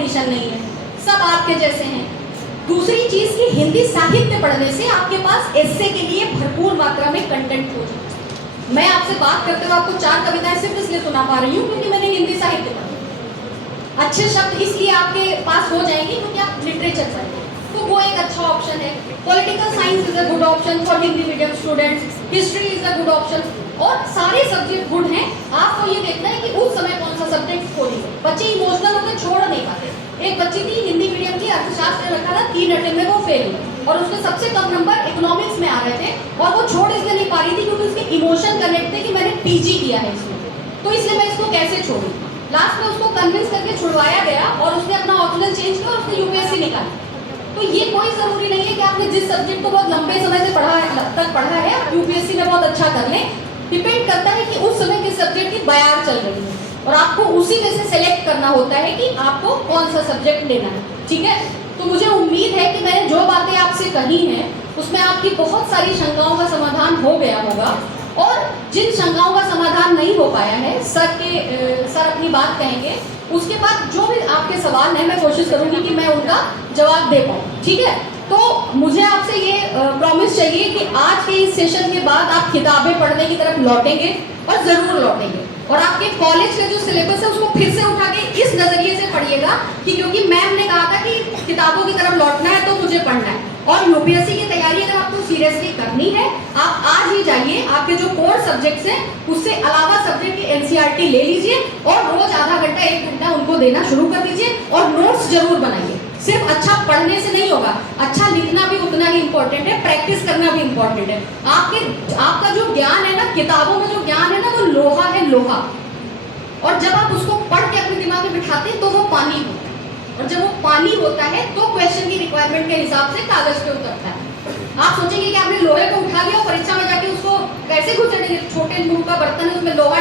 Competition नहीं है, सब आपके जैसे हैं। दूसरी चीज कि हिंदी साहित्य पढ़ने से आपके पास एस्से के लिए भरपूर मात्रा में कंटेंट हो जाए। मैं आपसे बात करते हुए आपको 4 कविताएं सिर्फ इसलिए सुना पा रही हूँ क्योंकि मैंने हिंदी साहित्य पढ़ा। अच्छे शब्द इसलिए आपके पास हो जाएंगे क्योंकि आप लिटरेचर पढ़ेंगे, तो वो एक अच्छा ऑप्शन है। Political science is a good option for Hindi medium students, history is a good option, और सारे सब्जेक्ट गुड हैं। आपको ये देखना है कि उस समय कौन सा सब्जेक्ट खोलेंगे। बच्चे इमोशनल होकर छोड़ नहीं पाते। एक बच्ची थी हिंदी मीडियम की, अर्थशास्त्र रखा था, 3 अटेम्प्ट में वो फेल हुई और उसके सबसे कम नंबर इकोनॉमिक्स में आ रहे थे, और वो छोड़ इसलिए नहीं पा रही थी क्योंकि उसके इमोशन कनेक्ट थे कि मैंने पीजी किया है इसमें, तो इसलिए मैं इसको कैसे छोड़ूं। लास्ट में उसको कन्विंस करके छुड़वाया गया और उसने अपना ऑप्शनल चेंज किया और उसने यूपीएससी निकाली। तो ये कोई जरूरी नहीं है कि आपने जिस सब्जेक्ट को बहुत लंबे समय से पढ़ा है आप यूपीएससी में बहुत अच्छा कर लें। डिपेंड करता है कि उस समय किस सब्जेक्ट की बयार चल रही है और आपको उसी में से सेलेक्ट करना होता है कि आपको कौन सा सब्जेक्ट लेना है। ठीक है, तो मुझे उम्मीद है कि मैंने जो बातें आपसे कही हैं उसमें आपकी बहुत सारी शंकाओं का समाधान हो गया होगा, और जिन शंकाओं का समाधान नहीं हो पाया है सर अपनी बात कहेंगे, उसके बाद जो भी आपके सवाल हैं मैं कोशिश करूंगी कि मैं उनका जवाब दे पाऊँ। ठीक है, तो मुझे आपसे ये प्रॉमिस चाहिए कि आज के इस सेशन के बाद आप किताबें पढ़ने की तरफ लौटेंगे, और ज़रूर लौटेंगे, और आपके कॉलेज का जो सिलेबस है उसको फिर से उठा के इस नज़रिए से पढ़िएगा कि क्योंकि मैम ने कहा था कि किताबों की तरफ लौटना है तो मुझे पढ़ना है, और यूपीएससी की तैयारी अगर आपको सीरियसली करनी है आप आज ही जाइए, आपके जो कोर सब्जेक्ट्स हैं उससे अलावा सब्जेक्ट की एनसीईआरटी ले लीजिए और रोज आधा घंटा 1 घंटा उनको देना शुरू कर दीजिए, और नोट्स जरूर बनाइए। सिर्फ अच्छा पढ़ने से नहीं होगा, अच्छा लिखना भी उतना ही इंपॉर्टेंट है, प्रैक्टिस करना भी इंपॉर्टेंट है। आपका जो ज्ञान है ना, किताबों में जो ज्ञान है ना, वो लोहा है, लोहा, और जब आप उसको पढ़ के अपने दिमाग में बिठाते हैं तो वो पानी होता है, और जब वो पानी होता है तो क्वेश्चन की रिक्वायरमेंट के हिसाब से कागज पे उतरता है। आप सोचेंगे कि आपने लोहे को उठा लिया और परीक्षा में जाके उसको कैसे घुसेड़ेंगे, छोटे मुंह का बर्तन है उसमें लोहा